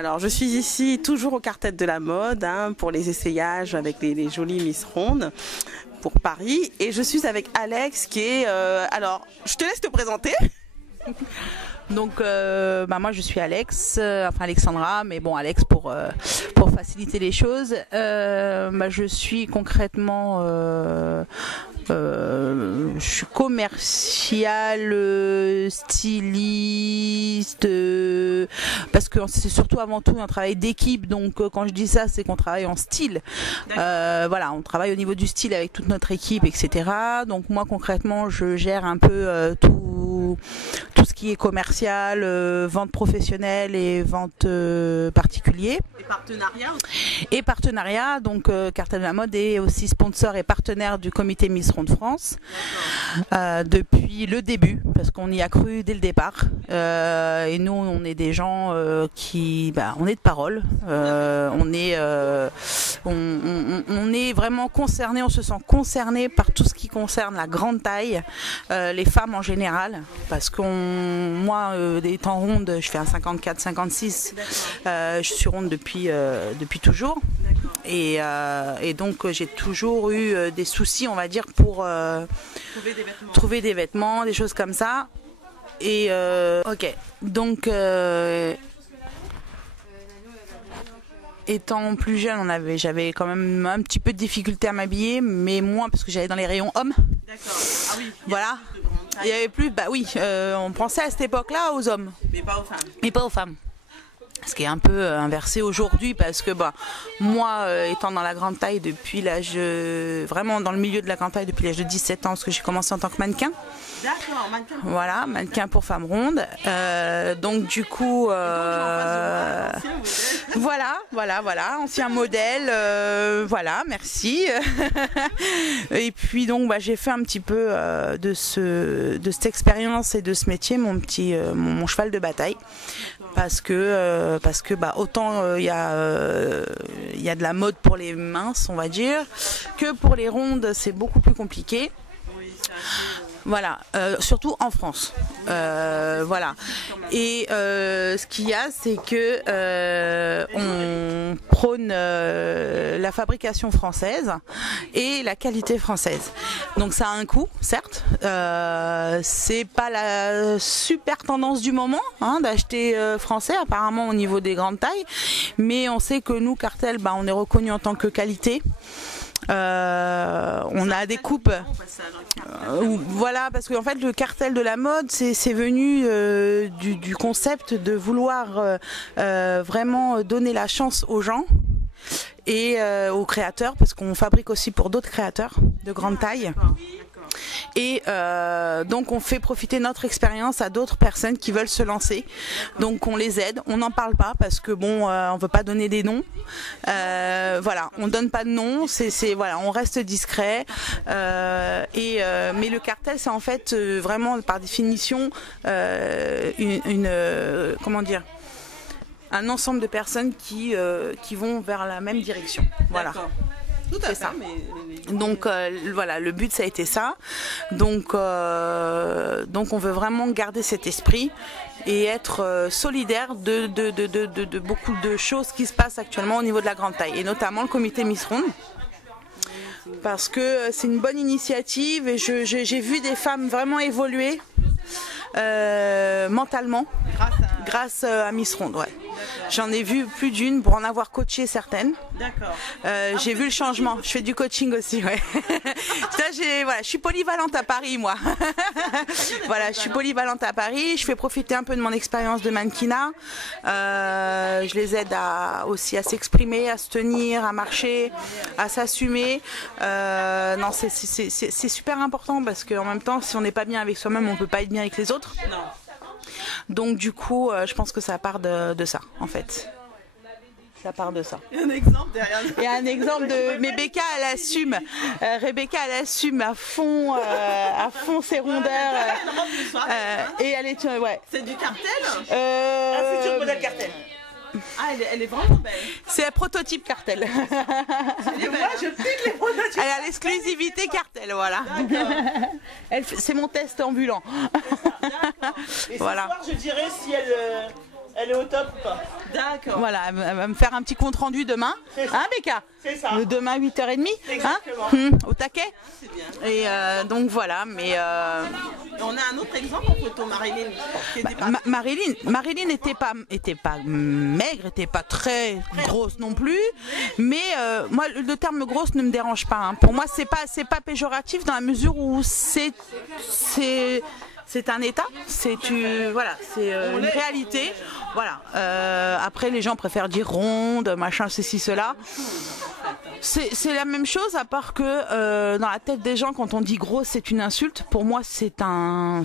Alors, je suis ici toujours au Cartel de la mode pour les essayages avec les jolies Miss Ronde pour Paris. Et je suis avec Alex qui est... alors, je te laisse te présenter. Donc moi je suis Alex, enfin Alexandra, mais bon Alex pour faciliter les choses. Je suis concrètement je suis commerciale, styliste, parce que c'est surtout avant tout un travail d'équipe. Donc quand je dis ça, c'est qu'on travaille en style. Voilà, on travaille au niveau du style avec toute notre équipe, etc. Donc moi concrètement, je gère un peu tout ce qui est commercial, vente professionnelle et vente particulier. Et partenariat aussi. Et partenariat, donc Cartel de la mode est aussi sponsor et partenaire du comité Miss Ronde France depuis le début, parce qu'on y a cru dès le départ. Et nous, on est des gens qui, on est de parole, on est vraiment concernés, on se sent concernés par tout ce qui concerne la grande taille, les femmes en général, parce moi, étant ronde, je fais un 54-56, je suis ronde depuis toujours. Et donc j'ai toujours eu des soucis, on va dire, pour trouver des vêtements, des choses comme ça. Et ok, donc étant plus jeune, j'avais quand même un petit peu de difficulté à m'habiller, mais moins parce que j'allais dans les rayons hommes. D'accord. Ah oui. Voilà. Il y avait plus, on pensait à cette époque-là aux hommes. Mais pas aux femmes. Mais pas aux femmes. Ce qui est un peu inversé aujourd'hui, parce que moi, étant dans la grande taille depuis l'âge, vraiment dans le milieu de la grande taille depuis l'âge de 17 ans, parce que j'ai commencé en tant que mannequin. D'accord, mannequin. Voilà, mannequin pour femmes rondes. Donc du coup, voilà, ancien modèle. Voilà, merci. Et puis donc, j'ai fait un petit peu de cette expérience et de ce métier mon cheval de bataille. Parce que autant il y a de la mode pour les minces, on va dire, que pour les rondes c'est beaucoup plus compliqué. Voilà, surtout en France. Voilà. Et ce qu'il y a, c'est que on prône la fabrication française et la qualité française. Donc ça a un coût, certes. C'est pas la super tendance du moment d'acheter français, apparemment au niveau des grandes tailles. Mais on sait que nous, Cartel, on est reconnu en tant que qualité. On a des coupes. Voilà, parce qu'en fait le Cartel de la mode c'est venu du concept de vouloir vraiment donner la chance aux gens et aux créateurs, parce qu'on fabrique aussi pour d'autres créateurs de grande taille. Et donc on fait profiter notre expérience à d'autres personnes qui veulent se lancer. Donc on les aide, on n'en parle pas parce que on veut pas donner des noms. Voilà, on donne pas de noms, voilà, on reste discret. Mais le cartel, c'est en fait vraiment par définition comment dire, un ensemble de personnes qui vont vers la même direction. Voilà. Tout à fait, ça. Mais... Donc voilà, le but ça a été ça. Donc on veut vraiment garder cet esprit et être solidaire de beaucoup de choses qui se passent actuellement au niveau de la grande taille, et notamment le comité Miss Ronde. Parce que c'est une bonne initiative et j'ai vu des femmes vraiment évoluer mentalement grâce à Miss Ronde. Ouais. J'en ai vu plus d'une pour en avoir coaché certaines. D'accord. J'ai vu le changement. Je fais du coaching aussi. Ouais. Je suis polyvalente à Paris, moi. Voilà, je suis polyvalente à Paris. Je fais profiter un peu de mon expérience de mannequinat. Je les aide aussi à s'exprimer, à se tenir, à marcher, à s'assumer. Non, c'est super important, parce qu'en même temps, si on n'est pas bien avec soi-même, on ne peut pas être bien avec les autres. Non. Donc du coup, je pense que ça part de ça, en fait. Ça part de ça. Il y a un exemple derrière nous. Il y a un exemple de... Mais Becca, elle assume. Rebecca, elle assume à fond ses rondeurs. Et elle est... ouais. C'est du cartel Un futur modèle cartel. Ah, elle est vraiment belle. C'est un prototype cartel. Moi, je pique les prototypes. Elle a l'exclusivité cartel, voilà. C'est mon test ambulant. Et Voilà. ce soir, je dirais si elle est au top ou pas? D'accord. Voilà, elle va me faire un petit compte rendu demain. C'est ça. Hein, Becca? C'est ça. Demain 8h30. Exactement. Au taquet. C'est bien. Et donc voilà, mais Et on a un autre exemple en photo, Marilyn. Qui était pas... Marilyn n'était pas maigre, était pas très grosse non plus, mais moi le terme grosse ne me dérange pas. Hein. Pour moi c'est pas péjoratif dans la mesure où c'est un état, c'est une réalité. Voilà. Après les gens préfèrent dire ronde, machin, ceci, cela. C'est la même chose, à part que dans la tête des gens, quand on dit grosse, c'est une insulte. Pour moi, c'est un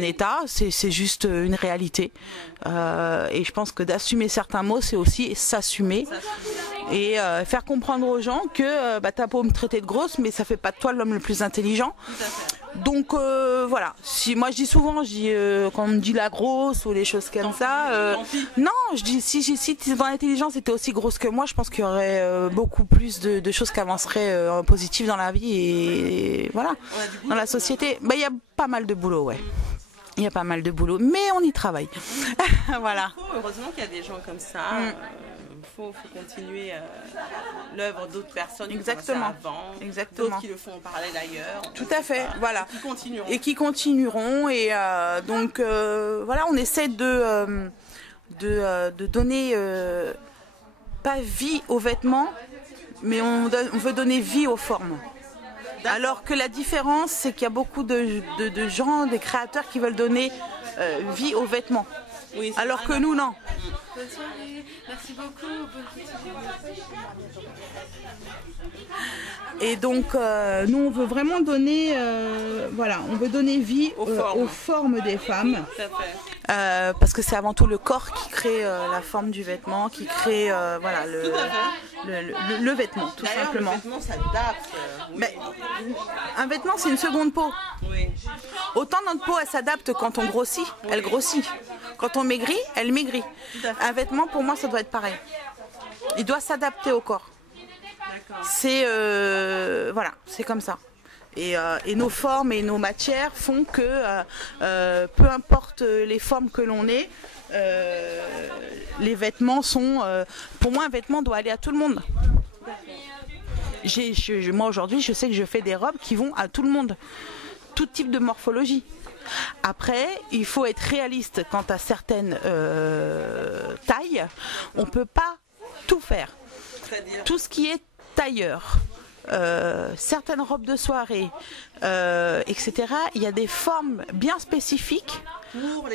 état, c'est juste une réalité. Et je pense que d'assumer certains mots, c'est aussi s'assumer. Et faire comprendre aux gens que t'as beau me traiter de grosse, mais ça fait pas de toi l'homme le plus intelligent. Donc voilà, si moi je dis souvent, quand on me dit la grosse ou les choses comme ça, non, je dis si dans l'intelligence était aussi grosse que moi, je pense qu'il y aurait beaucoup plus de choses qui avanceraient en positif dans la vie et voilà, dans la société. Il y a pas mal de boulot, ouais. Il y a pas mal de boulot, mais on y travaille. Voilà. Heureusement qu'il y a des gens comme ça. Faut continuer l'œuvre d'autres personnes. Exactement. Exactement. D'autres qui le font en parallèle ailleurs. Tout à fait. Voilà. Et qui continueront. Et donc voilà, on essaie de donner pas vie aux vêtements, mais on veut donner vie aux formes. Alors que la différence, c'est qu'il y a beaucoup de gens, des créateurs qui veulent donner vie aux vêtements. Oui, alors que nous, non. Bonne soirée, merci beaucoup. Et donc, nous, on veut vraiment donner, on veut dondonner vie aux formes des femmes. Tout à fait. Parce que c'est avant tout le corps qui crée la forme du vêtement, qui crée le vêtement, tout simplement. Le vêtement s'adapte. Mais, un vêtement, c'est une seconde peau. Oui. Autant notre peau, elle s'adapte quand on grossit, elle grossit. Quand on maigrit, elle maigrit. Un vêtement, pour moi, ça doit être pareil. Il doit s'adapter au corps. C'est c'est comme ça. Et nos formes et nos matières font que peu importe les formes que l'on ait, les vêtements sont... pour moi, un vêtement doit aller à tout le monde. Moi, aujourd'hui, je sais que je fais des robes qui vont à tout le monde. Tout type de morphologie. Après, il faut être réaliste quant à certaines tailles. On ne peut pas tout faire. Tout ce qui est tailleur, certaines robes de soirée, etc. Il y a des formes bien spécifiques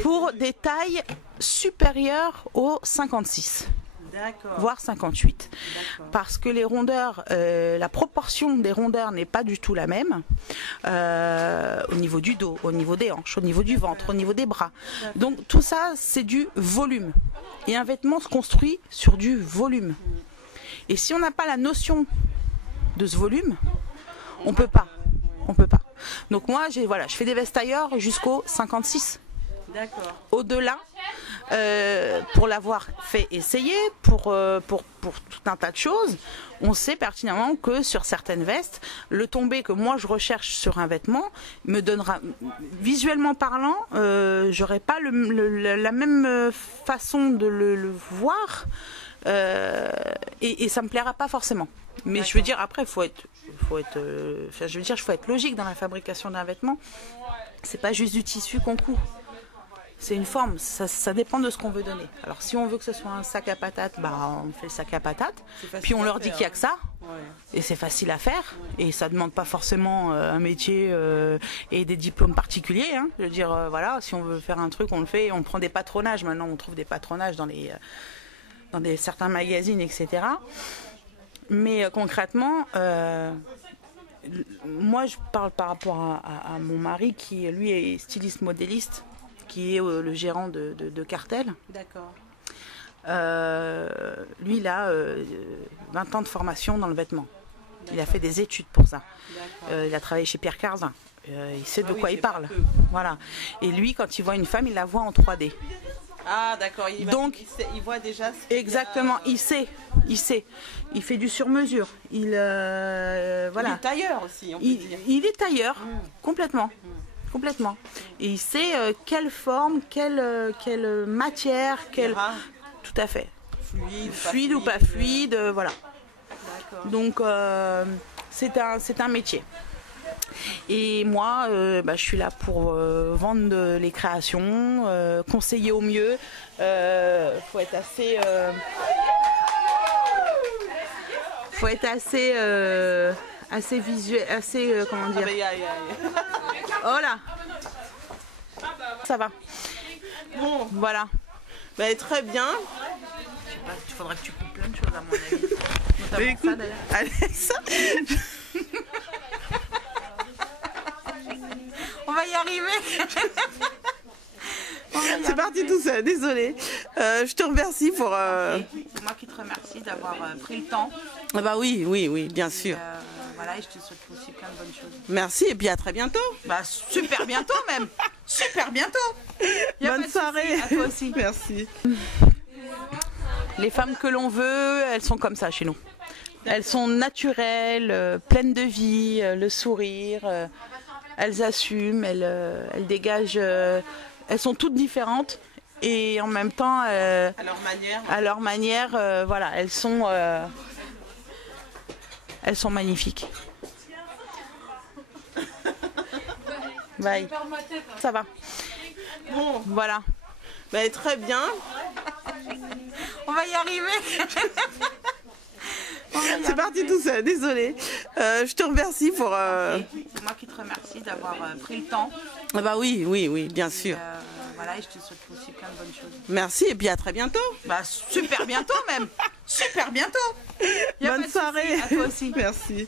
pour des tailles supérieures au 56. Voire 58. Parce que les rondeurs, la proportion des rondeurs n'est pas du tout la même au niveau du dos, au niveau des hanches, au niveau du ventre, au niveau des bras. Donc tout ça, c'est du volume. Et un vêtement se construit sur du volume. Et si on n'a pas la notion de ce volume, on peut pas. On peut pas. Donc moi, je fais des vestes tailleurs jusqu'au 56. D'accord. Au-delà, pour l'avoir fait essayer, pour tout un tas de choses, on sait pertinemment que sur certaines vestes, le tombé que moi je recherche sur un vêtement me donnera, visuellement parlant, j'aurai pas la même façon de le voir et ça me plaira pas forcément. Mais je veux dire, après, faut être logique dans la fabrication d'un vêtement. C'est pas juste du tissu qu'on coud. C'est une forme, ça dépend de ce qu'on veut donner. Alors si on veut que ce soit un sac à patates, on fait le sac à patates. Puis on leur dit qu'il n'y a que ça. Et c'est facile à faire. Et ça ne demande pas forcément un métier et des diplômes particuliers. Hein. Je veux dire, si on veut faire un truc, on le fait. On prend des patronages. Maintenant, on trouve des patronages dans certains magazines, etc. Mais concrètement, moi je parle par rapport à mon mari qui, lui, est styliste modéliste, qui est le gérant de Cartel. D'accord. Lui, il a 20 ans de formation dans le vêtement. Il a fait des études pour ça. Il a travaillé chez Pierre Cardin. Il sait de quoi il parle. Voilà. Et lui, quand il voit une femme, il la voit en 3D. Ah d'accord, Donc, il voit déjà exactement, il sait, il fait du sur-mesure, il est tailleur aussi, on peut dire. Il est tailleur, complètement, complètement. Et il sait quelle forme, quelle matière, quelle... Tout à fait. Fluide ou pas fluide, voilà. Donc c'est un métier. Et moi, je suis là pour vendre les créations, conseiller au mieux. Faut être assez visuel, assez comment dire. Oh là, ça va. Bon, Voilà. très bien. Je sais pas, il faudra que tu coupes plein de choses à mon avis. Mais Notamment écoute, ça d'ailleurs. Alex, On va y arriver. c'est parti tout seul, désolé. Je te remercie pour... C'est moi qui te remercie d'avoir pris le temps. Ah bah oui, bien sûr. Voilà, et je te souhaite aussi plein de bonnes choses. Merci et puis à très bientôt. Bah super bientôt même. Super bientôt. Y a pas Bonne de souci, soirée. à toi aussi. Merci. Les femmes que l'on veut, elles sont comme ça chez nous. Elles sont naturelles, pleines de vie, le sourire. Elles assument, elles dégagent. Elles sont toutes différentes et en même temps, À leur manière. voilà, elles sont magnifiques. Bye. Ça va. Bon, Voilà. très bien. On va y arriver. C'est parti tout seul, désolé. Je te remercie pour... C'est moi qui te remercie d'avoir pris le temps. Ah bah oui, bien sûr. Voilà, et je te souhaite aussi plein de bonnes choses. Merci et puis à très bientôt. Bah super bientôt même. Super bientôt. Y a pas Bonne de souci, soirée. à toi aussi. Merci.